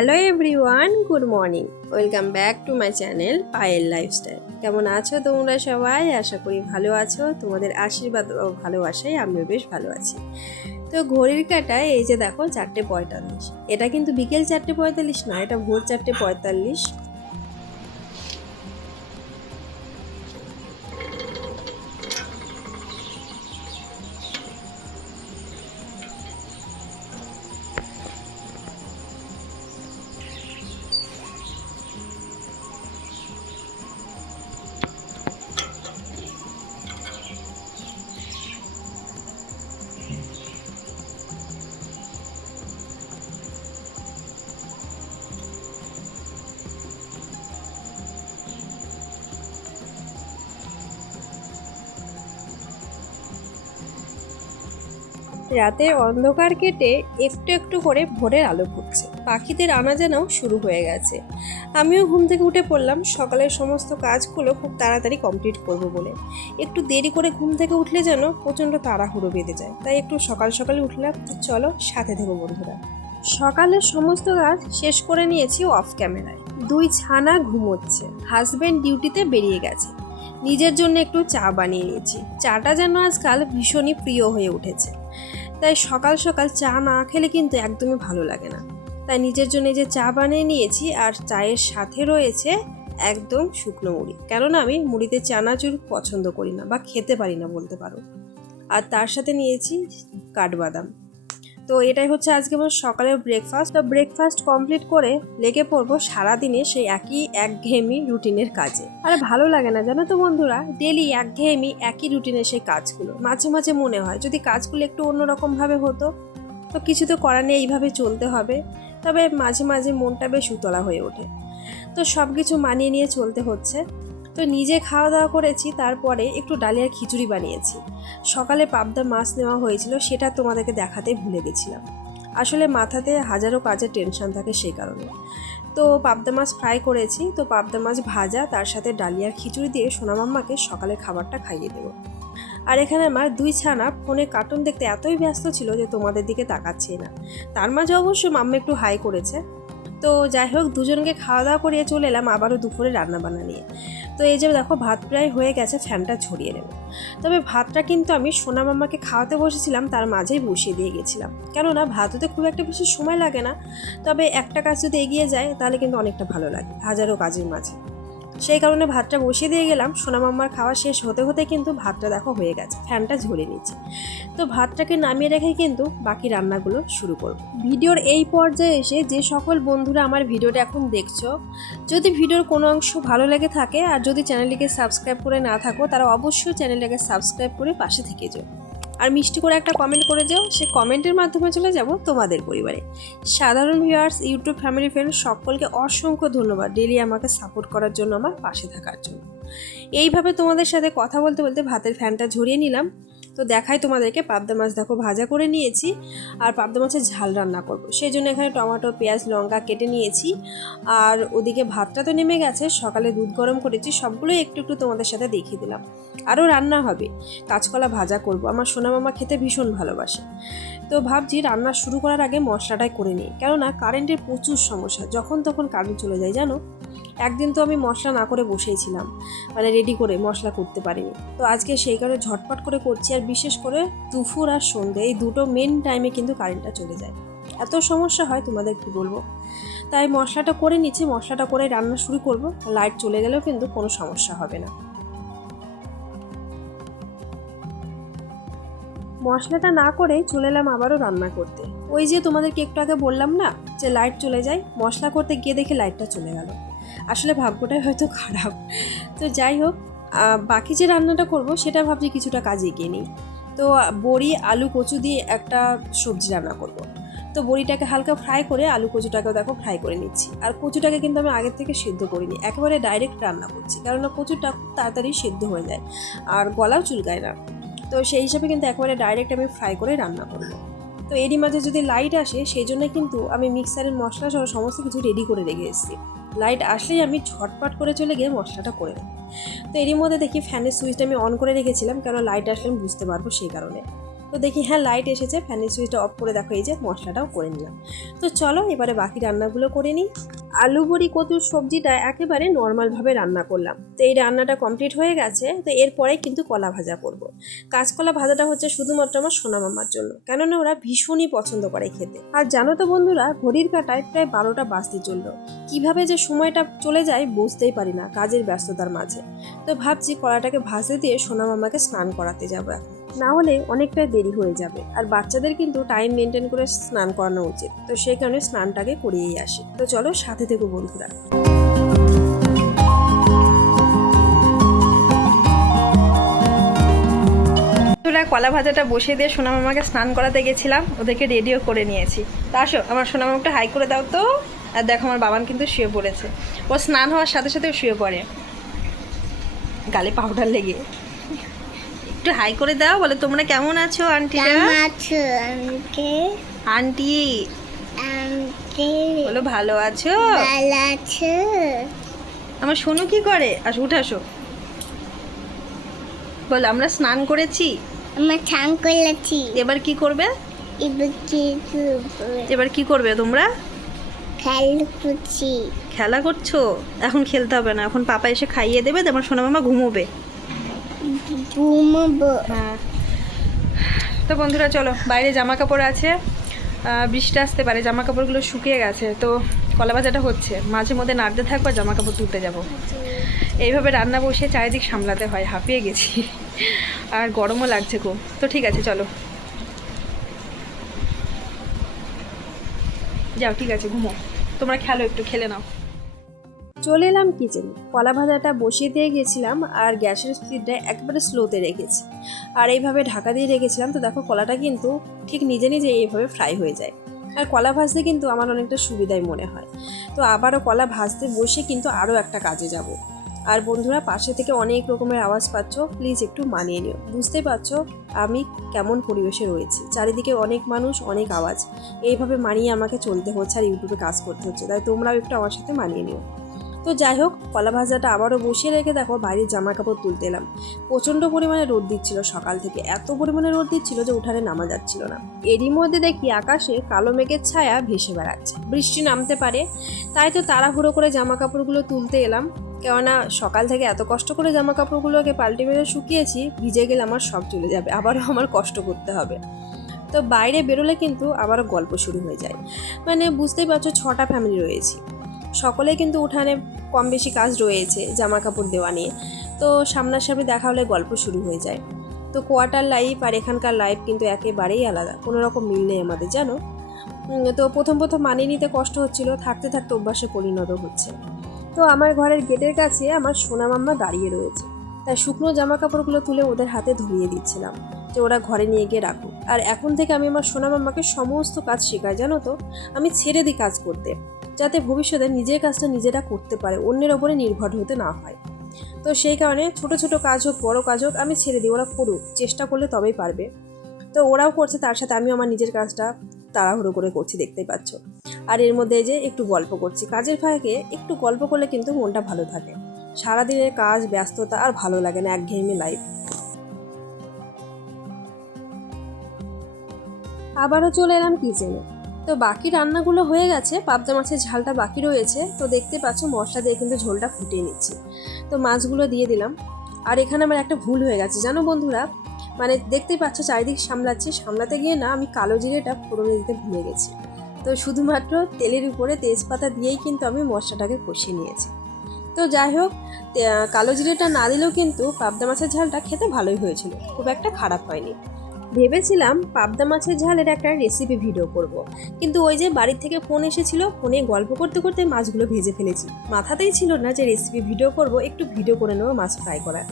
Hello everyone good morning welcome back to my channel Payel lifestyle কেমন আছো তোমরা সবাই? আশা করি ভালো আছো। তোমাদের আশীর্বাদ ও ভালোবাসায় আমিও বেশ ভালো আছি। তো ঘড়ির কাটায় এই যে দেখো, চারটে পঁয়তাল্লিশ। এটা কিন্তু বিকেল চারটে পঁয়তাল্লিশ নয়, এটা ভোর চারটে পঁয়তাল্লিশ। রাতের অন্ধকার কেটে একটু একটু করে ভোরের আলো ফুটছে পাখিদের আনা আনাজানাও শুরু হয়ে গেছে। আমিও ঘুম থেকে উঠে পড়লাম। সকালের সমস্ত কাজগুলো খুব তাড়াতাড়ি কমপ্লিট করব বলে। একটু দেরি করে ঘুম থেকে উঠলে যেন প্রচণ্ড তাড়াহুড়ো বেঁধে যায়। তাই একটু সকাল সকালে উঠলাম। চলো সাথে থেকো বন্ধুরা। সকালের সমস্ত কাজ শেষ করে নিয়েছি অফ ক্যামেরায় দুই ছানা ঘুমোচ্ছে। হাজব্যান্ড ডিউটিতে বেরিয়ে গেছে। নিজের জন্য একটু চা বানিয়ে নিয়েছি। চাটা যেন আজকাল ভীষণই প্রিয় হয়ে উঠেছে। তাই সকাল সকাল চা না খেলে কিন্তু একদমই ভালো লাগে না। তাই নিজের জন্য যে চা বানিয়ে নিয়েছি আর চায়ের সাথে রয়েছে একদম শুকনো মুড়ি। কেননা আমি মুড়িতে চানাচুর পছন্দ করি না বা খেতে পারি না বলতে পারো। আর তার সাথে নিয়েছি কাঠবাদাম। তো এটাই হচ্ছে আজকে আমার সকালের ব্রেকফাস্ট তো ব্রেকফাস্ট কমপ্লিট করে লেগে পড়ব সারাদিনে সেই একই একঘেয়েমি রুটিনের কাজে। আর ভালো লাগে না জানো তো বন্ধুরা? ডেলি একঘেয়েমি, একই রুটিনের সেই কাজগুলো। মাঝে মাঝে মনে হয় যদি কাজগুলো একটু অন্যরকমভাবে হতো, তো কিছু তো করার নেই, এইভাবে চলতে হবে। তবে মাঝে মাঝে মনটা বেশ উতলা হয়ে ওঠে। তো সব কিছু মানিয়ে নিয়ে চলতে হচ্ছে। তো নিজে খাওয়া দাওয়া করেছি, তারপরে একটু ডালিয়ার খিচুড়ি বানিয়েছি। সকালে পাবদা মাছ নেওয়া হয়েছিল, সেটা তোমাদেরকে দেখাতে ভুলে গেছিলাম। আসলে মাথাতে হাজারো কাজের টেনশন থাকে সেই কারণে। তো পাবদা মাছ ফ্রাই করেছি, তো পাবদা মাছ ভাজা, তার সাথে ডালিয়ার খিচুড়ি দিয়ে সোনামাম্মাকে সকালে খাবারটা খাইয়ে দেবো। আর এখানে আমার দুই ছানা ফোনে কার্টুন দেখতে এতই ব্যস্ত ছিল যে তোমাদের দিকে তাকাচ্ছে না। তার মাঝে অবশ্য মাম্মা একটু হাই করেছে। তো যাই হোক, দুজনকে খাওয়া দাওয়া করিয়ে চলে এলাম, আবারও দুপুরে রান্না বান্না নিয়ে। তো এই যে দেখো, ভাত প্রায় হয়ে গেছে, ফ্যানটা ছড়িয়ে নেব। তবে ভাতটা কিন্তু আমি সোনা মামাকে খাওয়াতে বসেছিলাম, তার মাঝেই বসিয়ে দিয়ে গেছিলাম। কেননা ভাত হতে খুব একটা বেশি সময় লাগে না। তবে একটা কাজ যদি এগিয়ে যায়, তাহলে কিন্তু অনেকটা ভালো লাগে, হাজারো কাজের মাঝে। সেই কারণে ভাতটা বসিয়ে দিয়ে গেলাম। সোনা মাম্মার খাওয়া শেষ হতে হতে কিন্তু ভাতটা দেখো হয়ে গেছে, ফ্যানটা ঝরে নিচ্ছে। তো ভাতটাকে নামিয়ে রেখে কিন্তু বাকি রান্নাগুলো শুরু করব। ভিডিওর এই পর্যায়ে এসে যে সকল বন্ধুরা আমার ভিডিওটা এখন দেখছ, যদি ভিডিওর কোনো অংশ ভালো লেগে থাকে আর যদি চ্যানেলটিকে সাবস্ক্রাইব করে না থাকো, তারা অবশ্যই চ্যানেলটাকে সাবস্ক্রাইব করে পাশে থেকে যাও। আর মিষ্টি করে একটা কমেন্ট করে যাও, সে কমেন্টের মাধ্যমে চলে যাব তোমাদের পরিবারে। সাধারণ ভিউয়ার্স ইউটিউব ফ্যামিলি ফ্রেন্ড সকলকে অসংখ্য ধন্যবাদ ডেলি আমাকে সাপোর্ট করার জন্য, আমার পাশে থাকার জন্য। এইভাবে তোমাদের সাথে কথা বলতে বলতে ভাতের ফ্যানটা ঝরিয়ে নিলাম। তো দেখাই তোমাদেরকে পাবদা মাছ দেখো ভাজা করে নিয়েছি আর পাবদা মাছের ঝাল রান্না করব। সেই জন্য এখানে টমেটো, পেঁয়াজ, লঙ্কা কেটে নিয়েছি। আর ওদিকে ভাতটা তো নেমে গেছে, সকালে দুধ গরম করেছি, সবগুলোই একটু একটু তোমাদের সাথে দেখিয়ে দিলাম। আরও রান্না হবে, কাঁচকলা ভাজা করব। আমার সোনা মামা খেতে ভীষণ ভালোবাসে। তো ভাবছি রান্না শুরু করার আগে মশলাটাই করে নিই। কেননা কারেন্টের প্রচুর সমস্যা, যখন তখন কারেন্ট চলে যায়, জানো? একদিন তো আমি মশলা না করে বসেইছিলাম মানে রেডি করে মশলা করতে পারিনি। তো আজকে সেই কারণে ঝটপট করে করছি, আর বিশেষ করে দুপুর আর সন্ধে এই দুটো মেন টাইমে কিন্তু কারেন্টটা চলে যায়। এত সমস্যা হয়, তোমাদের কি বলব? তাই মশলাটা করে নিচ্ছি, মশলাটা করে রান্না শুরু করব লাইট চলে গেলেও কিন্তু কোনো সমস্যা হবে না। মশলাটা না করে চলে এলাম আবারও রান্না করতে। ওই যে তোমাদেরকে একটু আগে বললাম না, যে লাইট চলে যায়, মশলা করতে গিয়ে দেখে লাইটটা চলে গেল। আসলে ভাগ্যটাই হয়তো খারাপ। তো যাই হোক বাকি যে রান্নাটা করব, সেটা ভাবছি কিছুটা কাজে এগিয়ে নিই। তো বড়ি, আলু, কচু দিয়ে একটা সবজি রান্না করব। তো বড়িটাকে হালকা ফ্রাই করে, আলু, কচুটাকেও দেখো ফ্রাই করে নিচ্ছি। আর কচুটাকে কিন্তু আমি আগের থেকে সেদ্ধ করিনি, একেবারে ডাইরেক্ট রান্না করছি। কেননা কচুটা খুব তাড়াতাড়ি সেদ্ধ হয়ে যায়। আর গলাও চুলকায় না। তো সেই হিসাবে কিন্তু একেবারে ডাইরেক্ট আমি ফ্রাই করে রান্না করব। তো এরই মাঝে যদি লাইট আসে, সেই জন্য কিন্তু আমি মিক্সারের মশলা সহ সমস্ত কিছু রেডি করে রেখে এসেছি। লাইট আসলেই আমি ঝটপট করে চলে গিয়ে মশলাটা করে নেব। তো এরই মধ্যে দেখি ফ্যানের সুইচটা আমি অন করে রেখেছিলাম, কেন লাইট আসলে আমি বুঝতে পারব সেই কারণে। তো দেখি হ্যাঁ লাইট এসেছে ফ্যানের সুইচটা অফ করে দেখো, এই যে মশলাটাও করে নিলাম। তো চলো, এবারে বাকি রান্নাগুলো করে নিই। আলু বড়ি কচুর সবজিটা একেবারে নর্মালভাবে রান্না করলাম। তো এই রান্নাটা কমপ্লিট হয়ে গেছে, তো এরপরে কিন্তু কলা ভাজা করব। কাঁচকলা ভাজাটা হচ্ছে শুধুমাত্র আমার সোনা মামার জন্য, কেননা ওরা ভীষণই পছন্দ করে খেতে। আর জানো তো বন্ধুরা, ঘড়ির কাটায় প্রায় বারোটা বাজতে চলল। কীভাবে যে সময়টা চলে যায় বুঝতেই পারি না, কাজের ব্যস্ততার মাঝে। তো ভাবছি কলাটাকে ভাজতে দিয়ে সোনা মামাকে স্নান করাতে যাব এখন। না হলে অনেকটাই দেরি হয়ে যাবে। আর বাচ্চাদের কিন্তু টাইম মেনটেন করে স্নান করানো উচিত। তো সেই কারণে স্নানটাকে করিয়েই আসি। তো চলো সাথে থেকো বন্ধুরা। কলা ভাজাটা বসিয়ে দিয়ে সোনা মামাকে স্নান করাতে গেছিলাম। ওদেরকে রেডিও করে নিয়েছি। তা আসো, আমার সোনা মামাকে হাই করে দাও তো। আর দেখো, আমার বাবান কিন্তু শুয়ে পড়েছে। ও স্নান হওয়ার সাথে সাথে শুয়ে পড়ে। গালে পাউডার লেগে। একটু হাই করে দাও বলে তোমরা কেমন আছো কেমন আছো আন্টি? আমাকে বলো ভালো আছো? ভালো আছো? আমার সোনু কি করে? আসো উঠে আসো। বল আমরা স্নান করেছি। আমার ঠান করেছি। এবার কি করবে? এবার কি এবার কি করবে তোমরা? খেলা করছি। খেলা করছ? এখন খেলতে হবে না এখন পাপা এসে খাইয়ে দেবে তোমার সোনা মামা ঘুমাবো। হ্যাঁ। তো বন্ধুরা, চলো, বাইরে জামা কাপড় আছে বৃষ্টি আসতে পারে জামা কাপড়গুলো শুকিয়ে গেছে। তো কলা ভাজাটা হচ্ছে। মাঝে মধ্যে নাড়তে থাকব জামা কাপড় তুলতে যাব। এইভাবে রান্না বসে চারিদিক সামলাতে হয়, হাঁপিয়ে গেছি। আর গরমও লাগছে খুব। তো ঠিক আছে, চলো। যাও, ঠিক আছে, ঘুমো। তোমরা খেলো একটু, খেলে নাও। চলে এলাম কিচেনে কলা ভাজাটা বসিয়ে দিয়ে গেছিলাম আর গ্যাসের স্পিডটা একবারে স্লোতে রেখেছি। আর এইভাবে ঢাকা দিয়ে রেখেছিলাম, তো দেখো কলাটা কিন্তু ঠিক নিজে নিজে এইভাবে ফ্রাই হয়ে যায়। আর কলা ভাজতে কিন্তু আমার অনেকটা সুবিধাই মনে হয়। তো আবারও কলা ভাজতে বসে কিন্তু আরও একটা কাজে যাব। আর বন্ধুরা, পাশে থেকে অনেক রকমের আওয়াজ পাচ্ছ প্লিজ একটু মানিয়ে নিও। বুঝতে পারছ আমি কেমন পরিবেশে রয়েছি। চারিদিকে অনেক মানুষ, অনেক আওয়াজ। এইভাবে মানিয়ে আমাকে চলতে হচ্ছে আর ইউটিউবে কাজ করতে হচ্ছে। তাই তোমরাও একটু আমার সাথে মানিয়ে নিও। তো যাই হোক, কলা ভাজাটা আবারও বসিয়ে রেখে দেখো বাইরের জামা কাপড় তুলতে এলাম। প্রচণ্ড পরিমাণে রোদ দিচ্ছিল সকাল থেকে, এত পরিমাণে রোদ দিচ্ছিল যে উঠানে নামা যাচ্ছিল না। এরই মধ্যে দেখি আকাশে কালো মেঘের ছায়া ভেসে বেড়াচ্ছে, বৃষ্টি নামতে পারে। তাই তো তাড়াহুড়ো করে জামা কাপড়গুলো তুলতে এলাম, কেননা সকাল থেকে এত কষ্ট করে জামা কাপড়গুলোকে পাল্টে মেরে শুকিয়েছি, ভিজে গেলে আমার সব চলে যাবে, আবারও আমার কষ্ট করতে হবে। তো বাইরে বেরোলে কিন্তু আবারও গল্প শুরু হয়ে যায়। মানে বুঝতেই পারছ ছটা ফ্যামিলি রয়েছি। সকলেই কিন্তু উঠানে কম বেশি কাজ রয়েছে জামা কাপড় দেওয়া নিয়ে। তো সামনাসামনি দেখা হলে গল্প শুরু হয়ে যায়। তো কোয়ার্টার লাইফ আর এখানকার লাইফ কিন্তু একেবারেই আলাদা, কোনো রকম মিল নেই আমাদের, জানো? তো প্রথম প্রথম মানিয়ে নিতে কষ্ট হচ্ছিল, থাকতে থাকতে অভ্যাসে পরিণত হচ্ছে। তো আমার ঘরের গেটের কাছে আমার সোনা মাম্মা দাঁড়িয়ে রয়েছে। তাই শুকনো জামা কাপড়গুলো তুলে ওদের হাতে ধরিয়ে দিচ্ছিলাম যে ওরা ঘরে নিয়ে গিয়ে রাখুক। আর এখন থেকে আমি আমার সোনা মাম্মাকে সমস্ত কাজ শেখাই, জানো তো? আমি ছেড়ে দিই কাজ করতে। যাতে ভবিষ্যতে নিজের কাজটা নিজেরা করতে পারে, অন্যের ওপরে নির্ভর হতে না হয়। তো সেই কারণে ছোট ছোট কাজ হোক, বড় কাজ হোক, আমি ছেড়ে দিই, ওরা করুক, চেষ্টা করলে তবেই পারবে। তো ওরাও করছে, তার সাথে আমিও আমার নিজের কাজটা তাড়াহুড়ো করে করছি, দেখতেই পাচ্ছ। আর এর মধ্যে যে একটু গল্প করছি, কাজের ফাঁকে একটু গল্প করলে কিন্তু মনটা ভালো থাকে। সারাদিনের কাজ, ব্যস্ততা আর ভালো লাগে না একঘেয়েমি লাইফ আবারও চলে এলাম কিচেনে। তো বাকি রান্নাগুলো হয়ে গেছে, পাবদা মাছের ঝালটা বাকি রয়েছে, তো দেখতে পাচ্ছ মশলা দিয়ে কিন্তু ঝোলটা ফুটিয়ে নিচ্ছি। তো মাছগুলো দিয়ে দিলাম। আর এখানে আমার একটা ভুল হয়ে গেছে, জানো বন্ধুরা? মানে দেখতেই পাচ্ছ চারিদিক সামলাচ্ছি, সামলাতে গিয়ে না আমি কালো জিরেটা ফোড়নে দিতে ভুলে গেছি। তো শুধুমাত্র তেলের উপরে তেজপাতা দিয়েই কিন্তু আমি মশলাটাকে কষিয়ে নিয়েছি। তো যাই হোক কালো জিরেটা না দিলেও কিন্তু পাবদা মাছের ঝালটা খেতে ভালোই হয়েছিল, খুব একটা খারাপ হয়নি। ভেবেছিলাম পাবদা মাছের ঝালের একটা রেসিপি ভিডিও করব। কিন্তু ওই যে বাড়ির থেকে ফোন এসেছিল ফোনে গল্প করতে করতে মাছগুলো ভেজে ফেলেছি। মাথাতেই ছিল না যে রেসিপি ভিডিও করব, একটু ভিডিও করে নেব মাছ ফ্রাই করা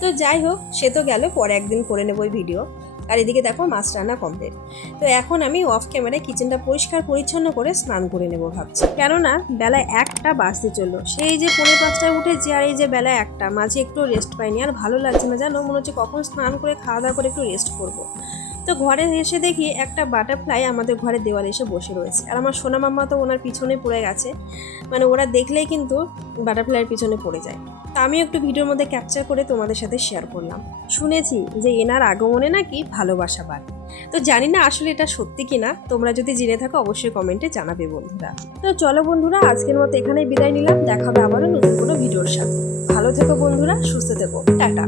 তো যাই হোক, সে তো গেল, পরে একদিন করে নেব ওই ভিডিও আর এদিকে দেখো মাছ রান্না কমপ্লিট তো এখন আমি অফ ক্যামেরায় কিচেনটা পরিষ্কার পরিচ্ছন্ন করে স্নান করে নেব ভাবছি। কেননা বেলা একটা বাজতে চলল। সেই যে পনেরো পাঁচটায় উঠেছি আর এই যে বেলা একটা, মাঝে একটু রেস্ট পাইনি। আর ভালো লাগছে না জানো? মনে হচ্ছে কখন স্নান করে খাওয়া দাওয়া করে একটু রেস্ট করব। তো ঘরে এসে দেখি একটা বাটারফ্লাই আমাদের ঘরে দেওয়ালে এসে বসে রয়েছে। আর আমার সোনা মাম্মা তো ওনার পিছনে পড়ে গেছে। মানে ওরা দেখলেই কিন্তু বাটারফ্লাইয়ের পিছনে পড়ে যায়। তা আমি একটু ভিডিওর মধ্যে ক্যাপচার করে তোমাদের সাথে শেয়ার করলাম। শুনেছি যে এনার আগমনে নাকি ভালোবাসা বাড়ে। তো জানি না আসলে এটা সত্যি কিনা। তোমরা যদি জেনে থাকো অবশ্যই কমেন্টে জানাবে বন্ধুরা। তো চলো বন্ধুরা, আজকের মতো এখানেই বিদায় নিলাম। দেখাবে আবারও নতুন কোনো ভিডিওর সাথে। ভালো থেকো বন্ধুরা, সুস্থ থেকো। টাটা।